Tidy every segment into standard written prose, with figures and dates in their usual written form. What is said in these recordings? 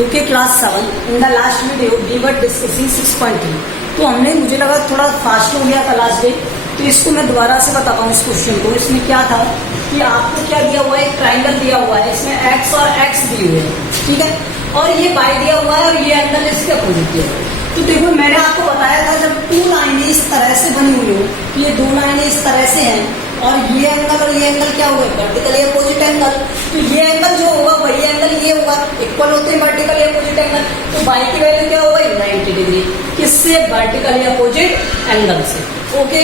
Okay class 7 in the last video we were discussing 6.3। तो हमने मुझे लगा थोड़ा फास्ट हो गया था लास्ट डे, तो इसको मैं दोबारा से बताता हूँ इस क्वेश्चन को। इसमें क्या था कि आपको क्या दिया हुआ है, एक ट्राइंगल दिया हुआ है, इसमें एक्स और एक्स दिए हुए हैं, ठीक है, और ये बाई दिया हुआ है और ये एंगल इसके अपोजिट दिया हुआ है। तो देखो मैंने आपको बताया था जब टू लाइनें इस तरह से बनी हुई हो, तो ये दो लाइनें इस तरह से हैं और ये एंगल क्या होगा, वर्टिकली अपोजिट एंगल। तो ये एंगल जो होगा वही एंगल ये होगा, इक्वल होते हैं वर्टिकली अपोजिट एंगल। तो बाई की वैल्यू क्या होगा, 90 डिग्री, किससे, वर्टिकली अपोजिट एंगल से। Okay,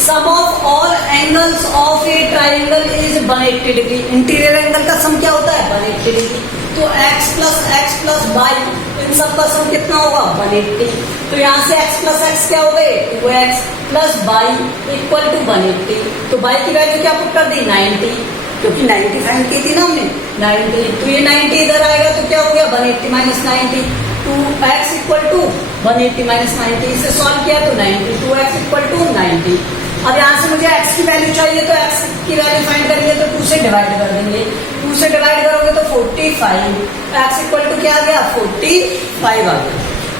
sum of all angles of a triangle is 180 degree. Interior angle का सम क्या होता है, 180 डिग्री। तो x प्लस बाई, इन सब का सम कितना होगा, 180। तो यहाँ से x प्लस एक्स क्या हो गए, 2x plus by equal to 180। तो बाई की वैल्यू क्या पुट कर दी, 90, क्योंकि 90 फाइंड की थी ना हमने, 90। तो ये 90 इधर आएगा तो क्या हो गया, 180 minus 90, 2x equal to 180 minus 90। इसे सॉल्व किया तो 90, 2x इक्वल टू 90। अब यहाँ से मुझे x की वैल्यू चाहिए, तो x की वैल्यू फाइंड करेंगे तो 2 से डिवाइड कर देंगे, 2 से डिवाइड करोगे तो 45, x इक्वल टू क्या आ गया, 45 आ गया।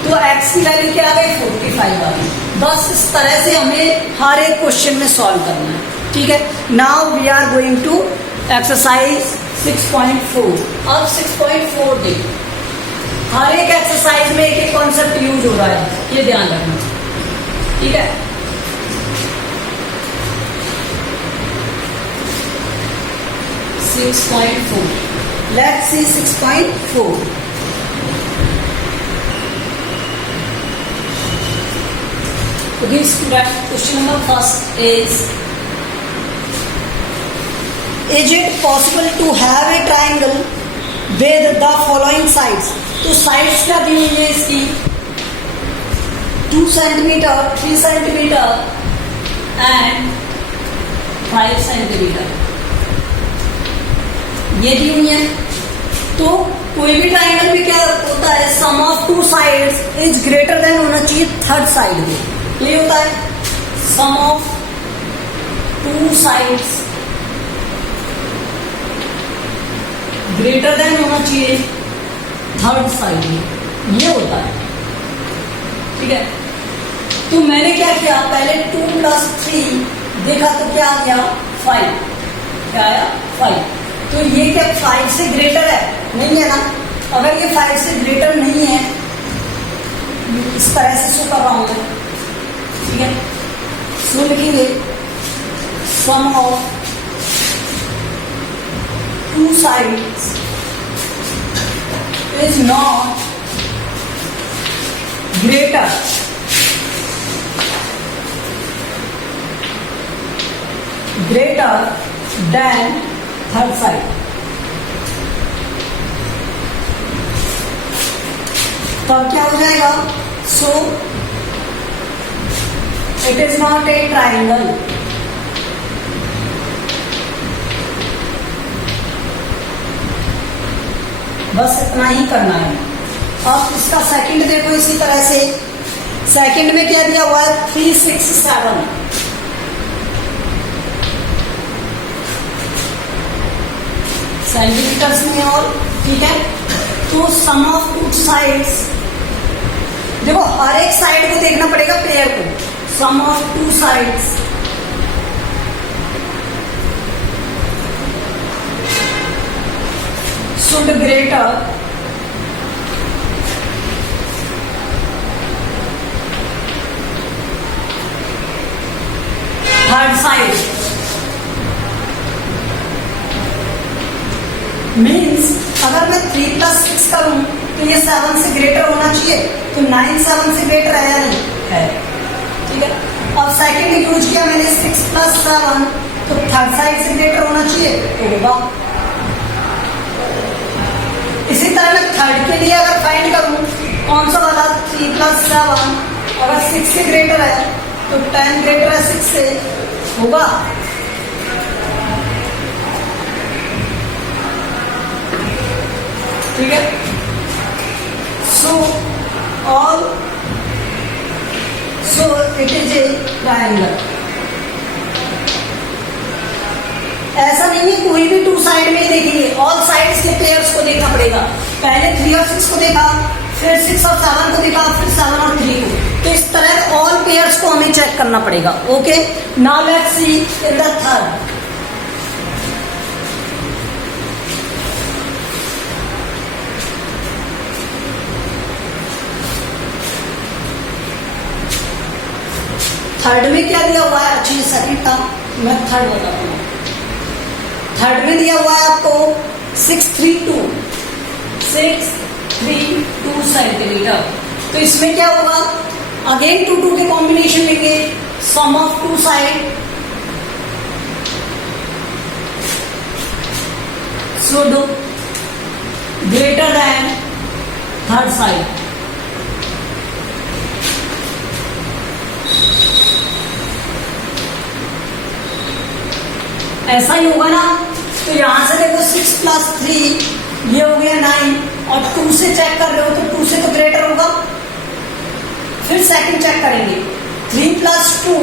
तो x की वैल्यू क्या आ गई, 45 आ गई। बस इस तरह से हमें हर एक क्वेश्चन में सॉल्व करना है, ठीक है। Now we are going to exercise 6.4। अब 6.4 देखो, हर एक एक्सरसाइज में एक एक कॉन्सेप्ट यूज हो रहा है, ये ध्यान रखना, ठीक है। Let's see 6.4. This question number first is it possible to have a triangle with the following sides? तो साइड्स क्या दी हुई है इसकी, 2 सेंटीमीटर, 3 सेंटीमीटर एंड 5 सेंटीमीटर ये दी हुई है। तो कोई भी ट्राइंगल में क्या होता है, sum of two sides is greater than होना चाहिए थर्ड साइड में, ये होता है sum of two sides greater than होना चाहिए थर्ड साइड में, ये होता है, ठीक है। तो मैंने क्या किया, पहले 2 + 3 देखा तो क्या आ गया, 5, क्या आया, 5। तो ये क्या 5 से ग्रेटर है, नहीं है ना। अगर ये 5 से ग्रेटर नहीं है, इस तरह से शो कर रहा हूं मैं, ठीक है। सो लिखेंगे sum of two sides is not greater than third side. तब क्या हो जाएगा, so it is not a triangle. बस इतना ही करना है। अब इसका सेकंड देखो, इसी तरह से सेकंड में क्या दिया हुआ है, 3, 6, 7 सेंटीमीटर्स में, और ठीक है। तो सम ऑफ टू साइड्स, देखो हर एक साइड को देखना पड़ेगा पेयर को, sum of two sides should greater third side. Means अगर मैं 3 + 6 करूं तो ये 7 से ग्रेटर होना चाहिए, तो 9 7 से ग्रेटर है या नहीं है, ठीक है। अब सेकंड यूज किया मैंने 6 + 7, तो थर्ड साइड से ग्रेटर होना चाहिए, तो होगा। इसी तरह मैं थर्ड के लिए अगर फाइंड करूं, कौन सा वाला, 3 + 7, अगर 6 से ग्रेटर है तो 10 ग्रेटर है 6 से, होगा। ठीक है। सो इट इज ए ट्राइंगल। ऐसा नहीं है कोई भी टू साइड में देखेंगे, ऑल साइड्स के पेयर्स को देखना पड़ेगा। पहले 3 और 6 को देखा, फिर 6 और 7 को देखा, फिर 7 और 3 को। तो इस तरह ऑल पेयर्स को हमें चेक करना पड़ेगा। Okay, now let's see in the third. Third में क्या दिया हुआ है? अच्छी सेकंड था, मैं थर्ड बताता हूँ। थर्ड में दिया हुआ है आपको 632 सेंटीमीटर। तो इसमें क्या होगा? अगेन 2 2 के कॉम्बिनेशन लेंगे, sum of two side should greater than third side. ऐसा ही होगा ना। तो यहां से देखो 6 + 3 ये हो गया 9, और 2 से चेक कर रहे हो तो 2 से तो ग्रेटर होगा। फिर सेकंड चेक करेंगे, 3 + 2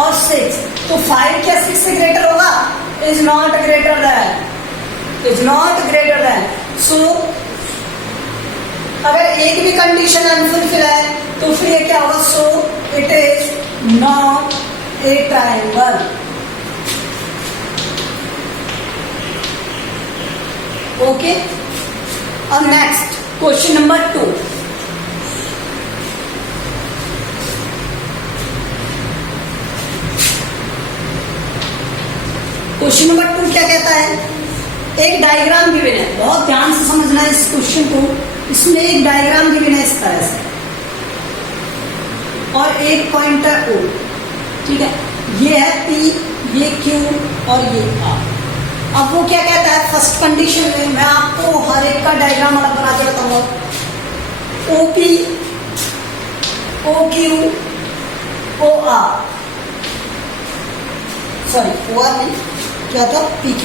और 6, तो 5 क्या 6 से ग्रेटर होगा? Is not greater than. So अगर एक भी कंडीशन अनफुलफिल है तो फिर ये क्या होगा? So it is not a triangle. Okay, अब next question number 2। Question number 2 क्या कहता है? एक डायग्राम गिवन है, बहुत ध्यान से समझना है इस क्वेश्चन को। इसमें एक डायग्राम गिवन है इस तरह से, और एक पॉइंटर O, ठीक है। ये है P, ये Q और ये R। अब वो क्या कहता है? फर्स्ट कंडीशन में मैं आपको हर एक का डायग्राम अलग बना के बताऊंगा। OP, OQ, OR, sorry OR नहीं, क्या था? PQ।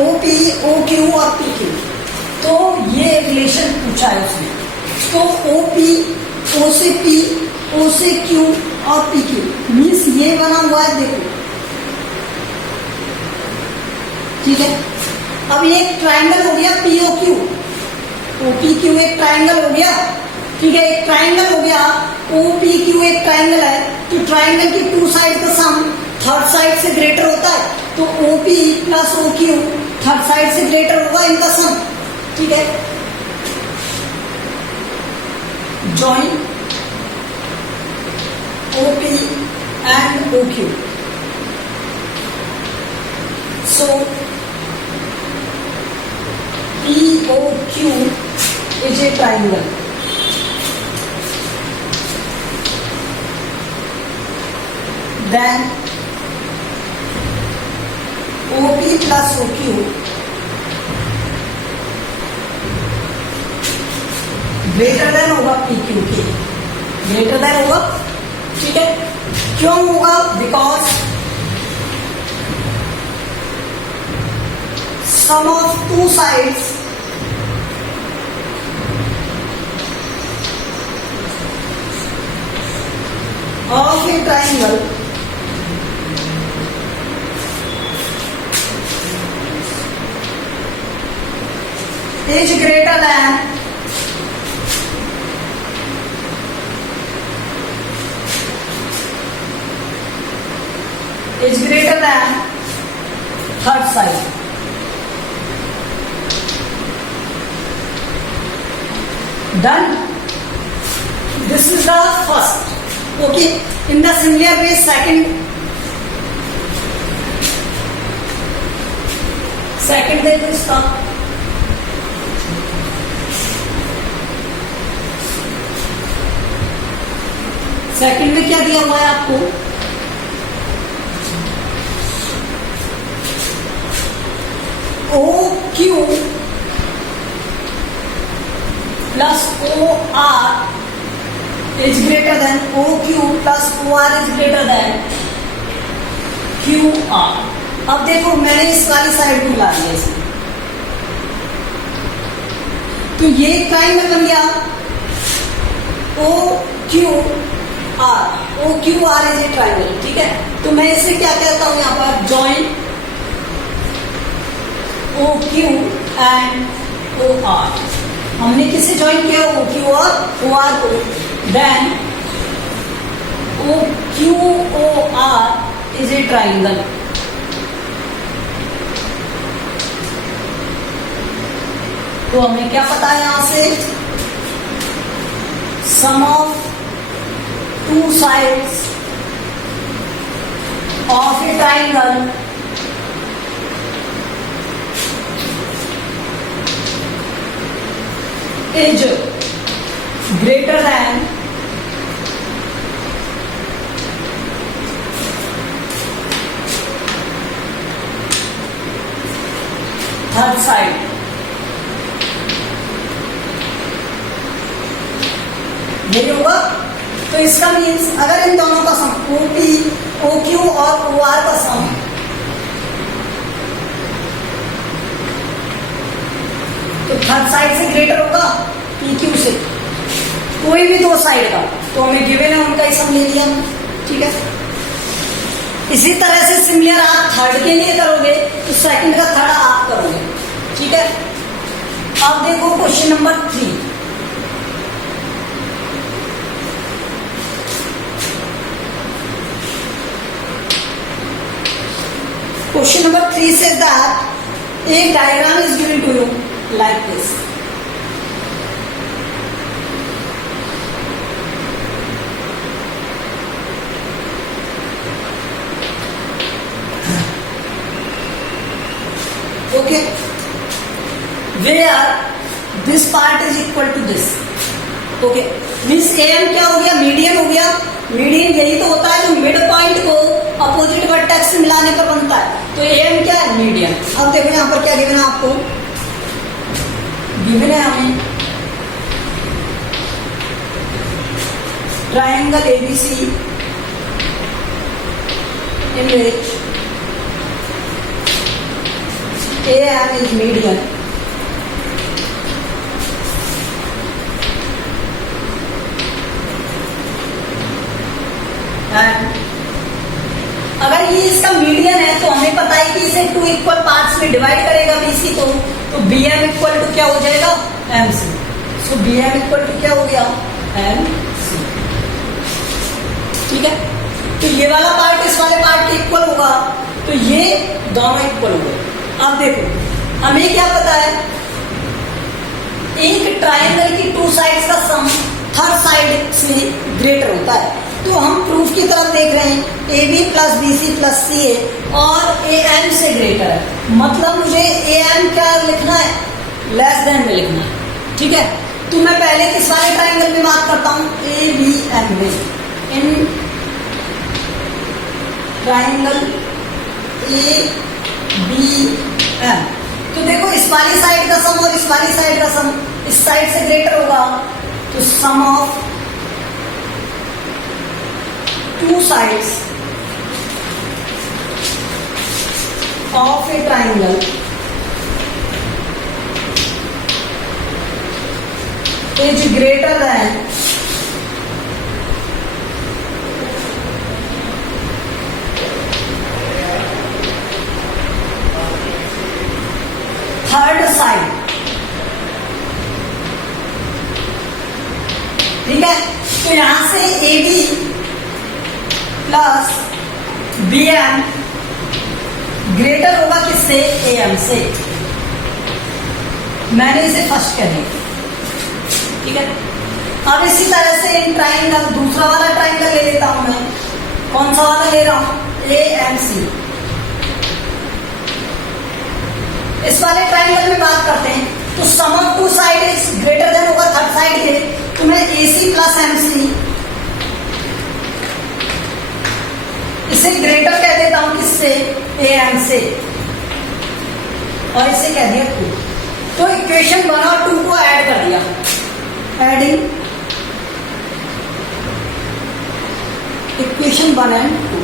OP, OQ और PQ, तो ये रिलेशन पूछा है उसने। तो OP, O से P, O से Q और PQ मीन्स ये बना हुआ है, देखो, ठीक है। अब ये एक ट्रायंगल हो गया POQ, OPQ एक ट्रायंगल हो गया, ठीक है। एक ट्रायंगल हो गया, OPQ एक ट्रायंगल है, तो ट्रायंगल की 2 साइड का सम थर्ड साइड से ग्रेटर होता है, तो OP + OQ थर्ड साइड से ग्रेटर होगा इनका सम, ठीक है। Join OP and OQ. So POQ is a triangle. Then OP + OQ greater than होगा PQ के, ग्रेटर देन होगा, ठीक है। क्यों होगा? Because sum of two sides of a triangle is greater than third side. Done. This is the first. Okay. In the similar way, second देखो इसका। Second में क्या दिया हुआ है आपको? OQ plus OR is greater than OQ plus OR is greater than QR. अब देखो मैंने इस वाली साइड को मिला दिया इसमें, तो ये ट्राइंगल बन गया OQR इज ए ट्राइंगल, ठीक है। तो मैं इसे क्या कहता हूं यहाँ पर? Join O Q and O R. हमने किससे ज्वाइन किया? ओ क्यू और ओ आर को। Then O Q O R is a triangle. तो हमें क्या पता है यहां से? Sum of two sides of a triangle is greater than third side। यही होगा। तो इसका मीन्स अगर इन दोनों का सम ओ पी ओ क्यू और ओ आर का सम तो थर्ड साइड से ग्रेटर होगा पी क्यू से, कोई भी दो साइड का। तो हमें गिवन है उनका ही सम ले लिया हमने, ठीक है। इसी तरह से सिमिलर आप थर्ड के लिए करोगे तो सेकंड का थर्ड आप करोगे, ठीक है। अब देखो question number 3। Question number 3 says that a diagram is given to you like this. Okay, where this part is equal to this. Okay, means AM क्या हो गया? मीडियन हो गया। मीडियन यही तो होता है जो मिड पॉइंट को अपोजिट वर्टेक्स से मिलाने पर बनता है। तो एम क्या है? मीडियन। अब देखो यहां पर क्या गिवन है आपको? गिवन है हमें triangle ABC in which M is median and अगर ये इसका मीडियन है तो हमें पता है कि इसे टू इक्वल पार्ट्स में डिवाइड करेगा बीसी को। तो बी एम इक्वल टू क्या हो जाएगा? M C. So B M equal to क्या हो गया? एम सी, ठीक है। तो ये वाला पार्ट इस वाले पार्ट के इक्वल होगा, तो ये दोनों इक्वल हो गए। अब देखो हमें क्या पता है? एक ट्राइंगल की टू साइड्स का सम थर्ड साइड से ग्रेटर होता है। तो हम प्रूफ की तरफ देख रहे हैं A B plus B C plus C A और ए एम से ग्रेटर है। मतलब मुझे ए एम क्या लिखना है? लेस देन में लिखना है, ठीक है। तो मैं पहले किस वाले ट्राइंगल में बात करता हूं? ए बी एम में। In triangle A B M तो देखो इस वाली साइड का सम और इस वाली साइड का सम इस साइड से ग्रेटर होगा। तो sum of two sides of a triangle is greater than third side, ठीक है। तो यहां से A B plus B M greater होगा किससे? ए एम से। मैंने इसे फर्स्ट कह दिया, ठीक है। अब इसी तरह से इन ट्राइंगल दूसरा वाला ट्राइंगल ले लेता हूं मैं। कौन सा वाला ले रहा हूं? A M C. इस वाले ट्राइंगल में बात करते हैं तो sum of two side is greater than होगा थर्ड साइड के। तो मैं ए सी प्लस एम सी इसे ग्रेटर कह देता हूं किससे? ए एम से, और इसे कह दिया 2। तो इक्वेशन 1 और 2 को ऐड कर दिया। Adding equation 1 and 2।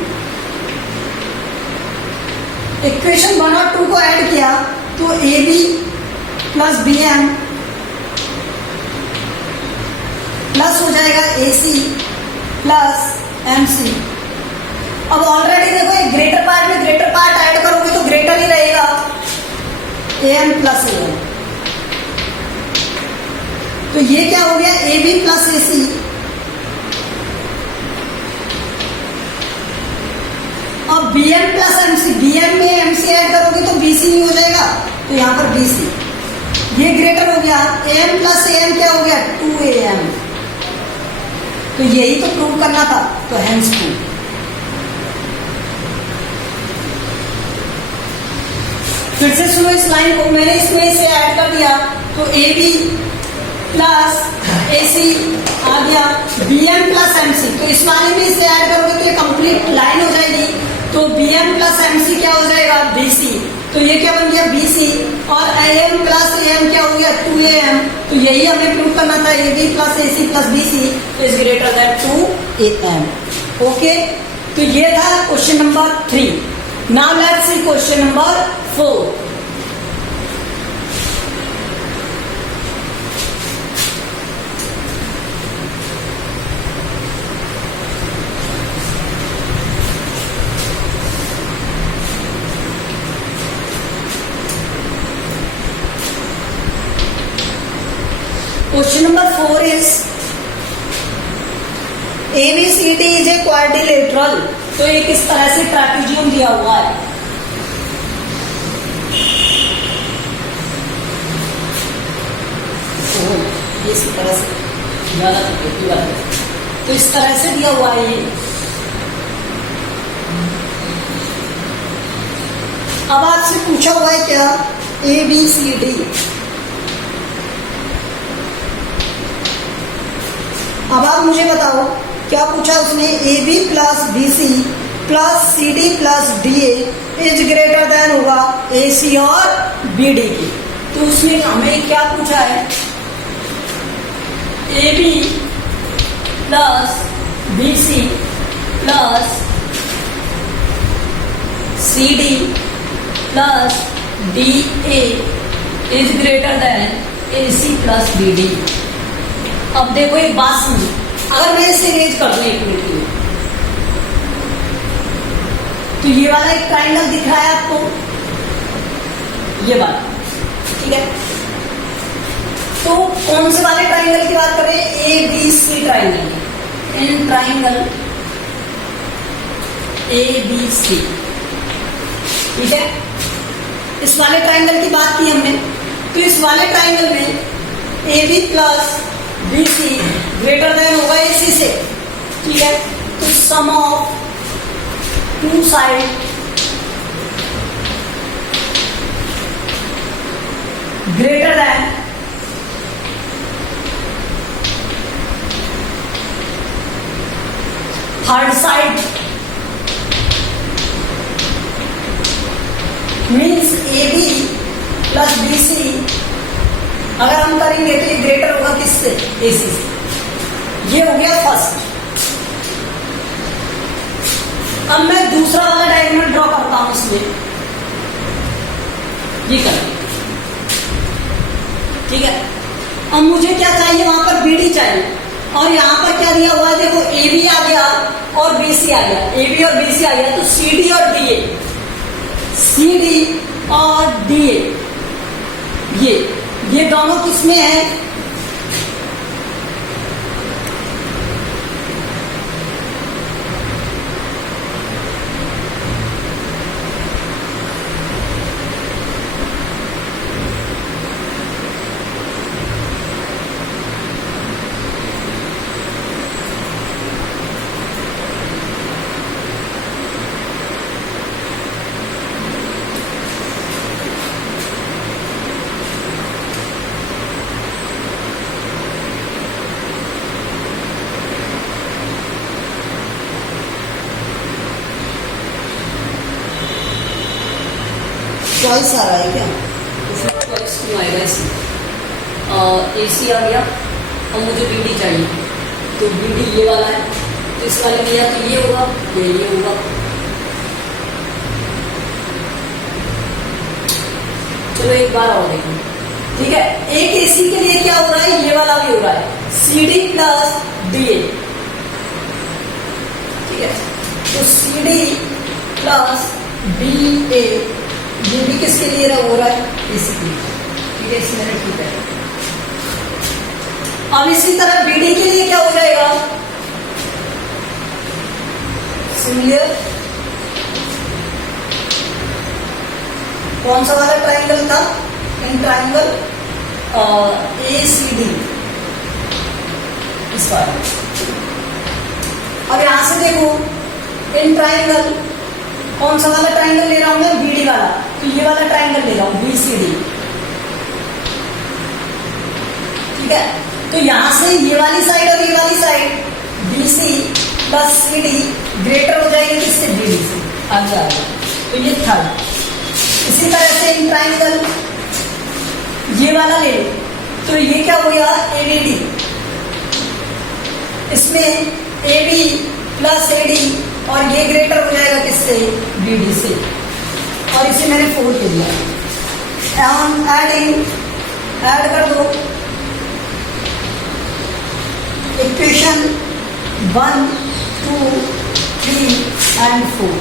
इक्वेशन 1 और 2 को ऐड किया तो A B plus B M plus हो जाएगा ए सी प्लस एम सी। अब ऑलरेडी देखो एक ग्रेटर पार्ट में ग्रेटर पार्ट ऐड करोगे तो ग्रेटर ही रहेगा। AM plus AM। तो ये क्या हो गया, AB प्लस AC। अब BM प्लस MC, BM में MC ऐड करोगे तो BC नहीं हो जाएगा, तो यहां पर BC। ये ग्रेटर हो गया, AM प्लस AM क्या हो गया, 2AM। तो यही तो प्रूव करना था, तो हेंस प्रूव। फिर से सुनो इस लाइन को, मैंने इसमें से ऐड कर दिया तो AB प्लस AC आ गया, BM प्लस MC। तो इस वाले में इसे ऐड करोगे तो ये कंप्लीट लाइन हो जाएगी, तो BM प्लस MC क्या हो जाएगा, BC। तो ये क्या बन गया, BC। और AM प्लस AM क्या हो गया, 2AM। तो यही हमें प्रूव करना था, AB plus AC plus BC is greater then 2AM। Okay, तो ये था question number 3। Now let's see question number 4। Question number 4 is ABCD is a quadrilateral। तो एक इस तरह से ट्रैपेजियम दिया हुआ है। इस तरह से तो इस तरह से दिया हुआ है ये। अब आपसे पूछा हुआ है क्या, ABCD। अब आप मुझे बताओ क्या पूछा उसने, AB plus BC plus CD plus DA is greater than होगा AC और BD की। तो उसने हमें क्या पूछा है, AB plus BC plus CD plus DA is greater then AC plus BD। अब देखो एक बात सुनो, अगर मैं इसे रेज कर दूं 1 मिनट के लिए, तो ये वाला एक ट्राइंगल दिख रहा है आपको, ये वाला, ठीक है। तो कौन से वाले ट्राइंगल की बात कर रहे हैं, ABC triangle. In triangle ABC, ठीक है, इस वाले ट्राइंगल की बात की हमने। तो इस वाले ट्राइंगल में AB plus BC greater than होगा AC से, ठीक है। तो sum of two side greater than third side, means AB plus BC अगर हम करेंगे तो ये ग्रेटर होगा किससे, AC से। ये हो गया फर्स्ट। अब मैं दूसरा वाला डायग्राम ड्रॉ करता हूं इसमें, ये कर, ठीक है। अब मुझे क्या चाहिए, वहां पर BD चाहिए, और यहां पर क्या दिया हुआ है, देखो AB आ गया और BC आ गया, AB और BC आ गया, तो CD और DA, CD और DA ये दोनों किसमें है, चॉइस आ रहा है क्या, इसमें चॉइस क्यों आएगा, इसमें AC आ गया और मुझे BD चाहिए, तो BD ये वाला है, तो इस वाले में या तो ये होगा या ये होगा। चलो एक बार और देखो, ठीक है। एक AC के लिए क्या हो रहा है, ये वाला भी हो रहा है, CD प्लस DA, ठीक है। तो CD प्लस DA ये भी किसके लिए हो रहा है, AC के लिए, ठीक है, इसमें ठीक है। अब इसी तरह BD के लिए क्या हो जाएगा, सिमिलर, कौन सा वाला ट्राइंगल था, इन ट्राइंगल ACD, इस बार। अब यहां से देखो इन ट्राइंगल, कौन सा वाला ट्राइंगल ले रहा हूं मैं, BD वाला, तो ये वाला ट्राइंगल ले रहा हूं BCD, ठीक है। तो यहां से ये वाली साइड और ये वाली side BC plus CD greater हो जाएगी किससे, BD से, आगे आ गया, तो ये थर्ड। इसी तरह से इन ट्राइंगल ये वाला ले लो, तो ये क्या हो गया, ABD, इसमें AB प्लस AD और ये ग्रेटर हो जाएगा किससे, BD से, और इसे मैंने 4 ले दिया। ऐड कर दो इक्वेशन 1, 2, 3 एंड 4,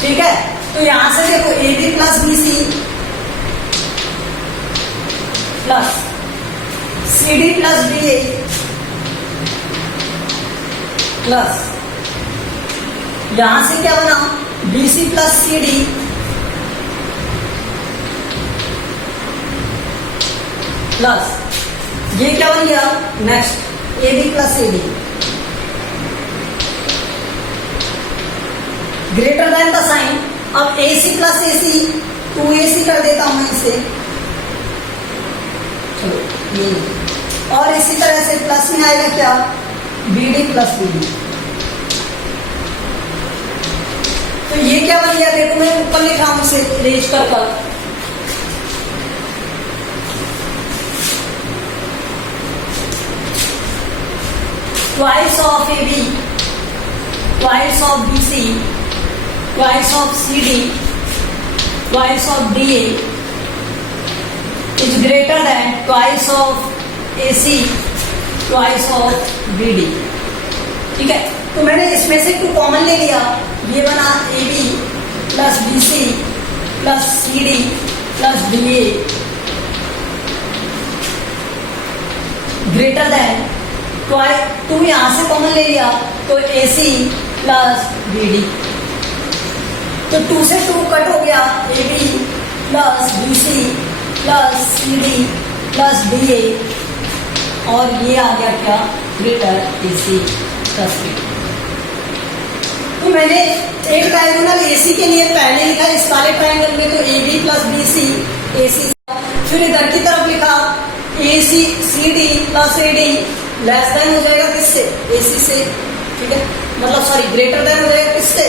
ठीक है। तो यहां से देखो AB plus BC plus CD plus BA plus यहां से क्या बना, BC प्लस CD प्लस ये क्या बन गया, next AB plus AD greater than का साइन। अब AC प्लस AC 2AC कर देता हूं मैं इसे, चलो ये, और इसी तरह से प्लस में आएगा क्या, BD प्लस BD। तो ये क्या बन गया, देखो मैं ऊपर लिखा हूं इसे रेज कर, twice of AB, twice of BC, twice of CD, twice of DA is greater than twice of AC, twice of BD, ठीक है। तो मैंने इसमें से 2 कॉमन ले लिया, ये बना AB plus BC plus CD plus DA greater than 2 यहां से कॉमन ले लिया, तो AC प्लस BD, तो 2 से 2 कट हो गया, AB plus BC plus CD plus DA, और ये आ गया क्या, ग्रेटर AC प्लस BD। तो मैंने एक ट्रायंगल AC के लिए पहले लिखा इस वाले ट्रायंगल में, तो AB प्लस BC AC, फिर इधर की तरफ लिखा AC CD plus AD less than हो जाएगा किससे, AC से, ठीक है, मतलब सॉरी ग्रेटर देन हो जाएगा किससे,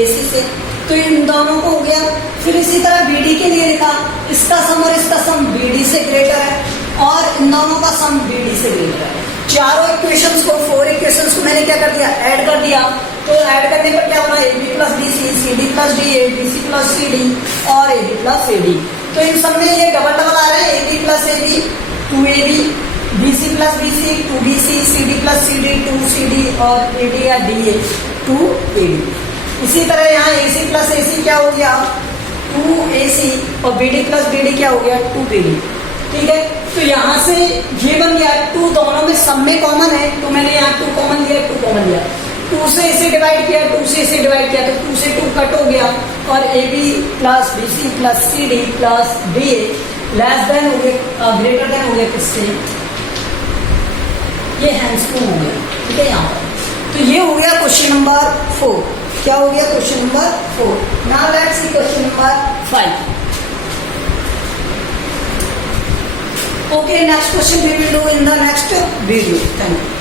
AC से। तो इन दोनों को हो गया। फिर इसी तरह BD के लिए लिखा, इसका सम और इसका सम BD से ग्रेटर है, और इन दोनों का सम BD से ग्रेटर है। चारों इक्वेशंस को, 4 इक्वेशंस को मैंने क्या कर दिया, ऐड कर दिया। तो ऐड करने पर क्या बना, AB plus BC, CD plus DA, BC plus CD और AB प्लस AD। तो इन सब में ये डबल डबल आ रहा है, AB plus AB 2AB, BC plus BC 2BC, CD plus CD 2CD और AD या DA 2AD। इसी तरह यहाँ AC प्लस AC क्या हो गया, 2AC, और BD प्लस BD क्या हो गया, 2BD, ठीक है। तो यहाँ से ये बन गया 2, दोनों में सब में कॉमन है, तो मैंने यहाँ 2 कॉमन लिया, 2 कॉमन लिया, 2 से इसे डिवाइड किया, 2 से इसे डिवाइड किया, तो 2 से 2 कट हो गया, और AB plus BC plus CD plus DA less than हो गया, ग्रेटर देन हो गया किससे, ये हैंडस्पून हो गया, ठीक है यहाँ पर। तो ये हो गया क्वेश्चन नंबर 4। क्या हो गया, question number 4। Now let's see question number 5। Okay, next question we will do in the next video. Thank you.